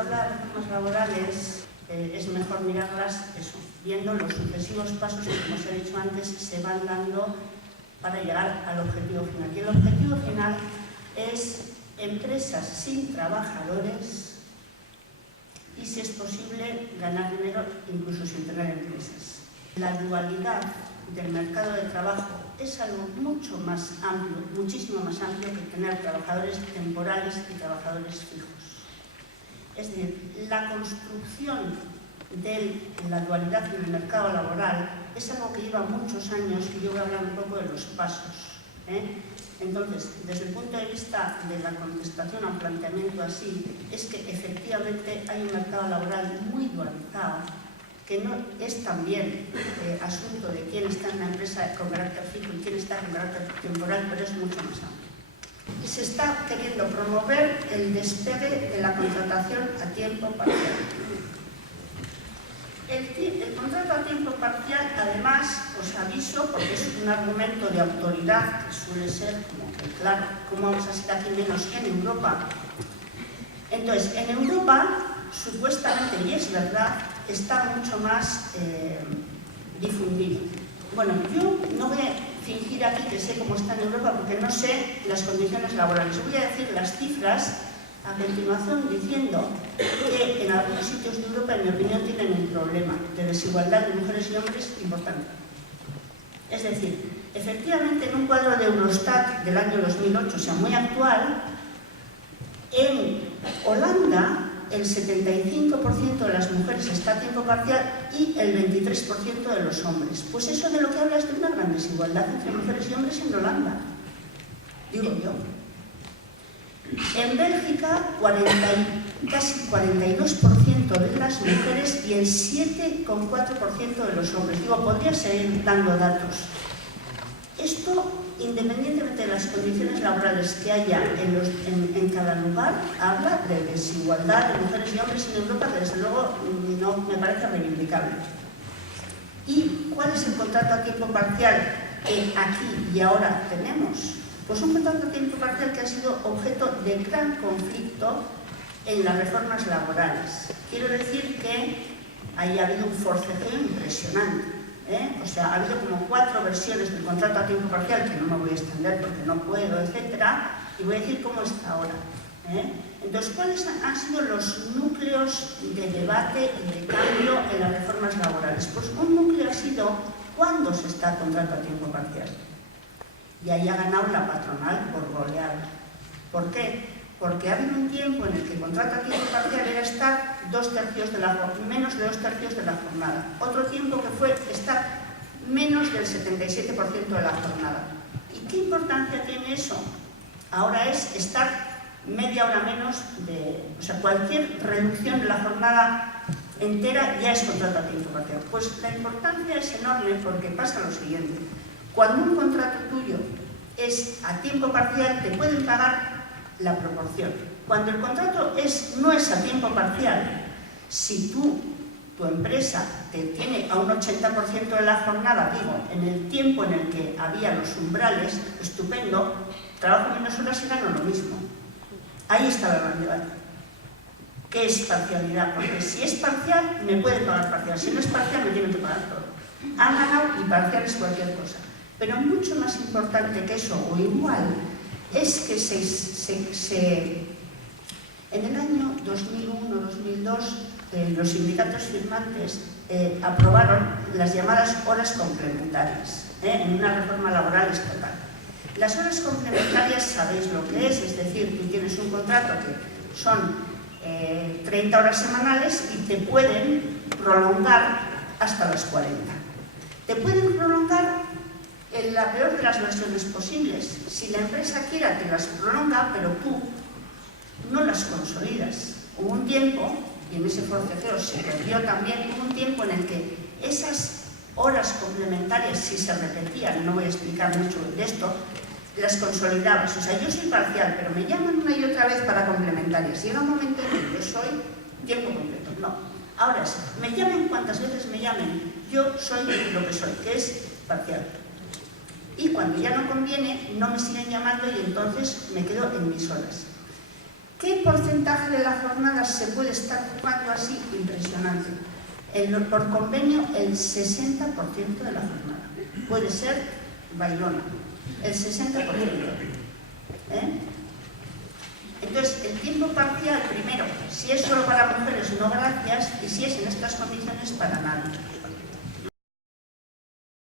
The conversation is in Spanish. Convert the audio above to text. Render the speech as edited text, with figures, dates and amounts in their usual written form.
habla de reformas laborales, es mejor mirarlas viendo los sucesivos pasos que, como os he dicho antes, se van dando para llegar al objetivo final. Y el objetivo final es empresas sin trabajadores y, si es posible, ganar dinero incluso sin tener empresas. La dualidad del mercado de trabajo es algo mucho más amplio, muchísimo más amplio que tener trabajadores temporales y trabajadores fijos. Es decir, la construcción de la dualidad en el mercado laboral es algo que lleva muchos años y yo voy a hablar un poco de los pasos. Entonces, desde el punto de vista de la contestación a un planteamiento así, es que efectivamente hay un mercado laboral muy dualizado, que no es también asunto de quién está en la empresa con carácter fijo y quién está con carácter temporal, pero es mucho más amplio. Y se está queriendo promover el despegue de la contratación a tiempo parcial. El contrato a tiempo parcial, además, os aviso, porque es un argumento de autoridad que suele ser como que, claro, ¿cómo vamos a ser aquí menos que en Europa? Entonces, en Europa, supuestamente, y es verdad, está mucho más difundido. Bueno, yo no voy a fingir aquí que sé cómo está en Europa porque no sé las condiciones laborales. Voy a decir las cifras a continuación, diciendo que en algunos sitios de Europa, en mi opinión, tienen un problema de desigualdad de mujeres y hombres importante. Es decir, efectivamente, en un cuadro de Eurostat del año 2008, o sea, muy actual, en Holanda el 75% de las mujeres está a tiempo parcial y el 23% de los hombres. Pues eso de lo que habla es de una gran desigualdad entre mujeres y hombres en Holanda, digo yo. En Bélgica, casi 42% de las mujeres y el 7,4% de los hombres. Digo, podría seguir dando datos. Esto, independientemente de las condiciones laborales que haya en cada lugar, habla de desigualdad de mujeres y hombres en Europa, que desde luego no me parece reivindicable. ¿Y cuál es el contrato a tiempo parcial que aquí y ahora tenemos? Pues un contrato a tiempo parcial que ha sido objeto de gran conflicto en las reformas laborales. Quiero decir que ahí ha habido un forcejeo impresionante. O sea, ha habido como 4 versiones del contrato a tiempo parcial, que no me voy a extender porque no puedo, etcétera, y voy a decir cómo está ahora. Entonces, ¿cuáles han sido los núcleos de debate y de cambio en las reformas laborales? Pues un núcleo ha sido ¿cuándo se está contrato a tiempo parcial? Y ahí ha ganado la patronal por goleada. ¿Por qué? Porque ha habido un tiempo en el que el contrato a tiempo parcial era estar menos de 2/3 de la jornada. Otro tiempo que fue estar menos del 77% de la jornada. ¿Y qué importancia tiene eso? Ahora es estar media hora menos o sea, cualquier reducción de la jornada entera ya es contrato a tiempo parcial. Pues la importancia es enorme porque pasa lo siguiente. Cuando un contrato tuyo es a tiempo parcial, te pueden pagar la proporción. Cuando el contrato no es a tiempo parcial, si tu empresa te tiene a un 80% de la jornada, digo, en el tiempo en el que había los umbrales, estupendo, trabajo menos horas y gano lo mismo. Ahí está la gran debate. ¿Qué es parcialidad? Porque si es parcial, me puede pagar parcial. Si no es parcial, me tienen que pagar todo. Han ganado y parcial es cualquier cosa. Pero mucho más importante que eso, o igual, es que en el año 2001-2002 los sindicatos firmantes aprobaron las llamadas horas complementarias en una reforma laboral estatal. Las horas complementarias sabéis lo que es decir, tú tienes un contrato que son 30 horas semanales y te pueden prolongar hasta las 40. Te pueden prolongar en la peor de las versiones posibles. Si la empresa quiera, te las prolonga, pero tú no las consolidas. Hubo un tiempo, y en ese forcejeo se perdió también, hubo un tiempo en el que esas horas complementarias, si se repetían, no voy a explicar mucho de esto, las consolidabas. O sea, yo soy parcial, pero me llaman una y otra vez para complementarias. Llega un momento en que yo soy tiempo completo. No. Ahora sí, me llamen cuantas veces me llamen, yo soy lo que soy, que es parcial. Y cuando ya no conviene, no me siguen llamando y entonces me quedo en mis horas. ¿Qué porcentaje de la jornada se puede estar jugando así? Impresionante. Por convenio, el 60% de la jornada. Puede ser bailona. El 60%. Entonces, el tiempo parcial, primero, si es solo para mujeres, no gracias, y si es en estas condiciones, para nadie.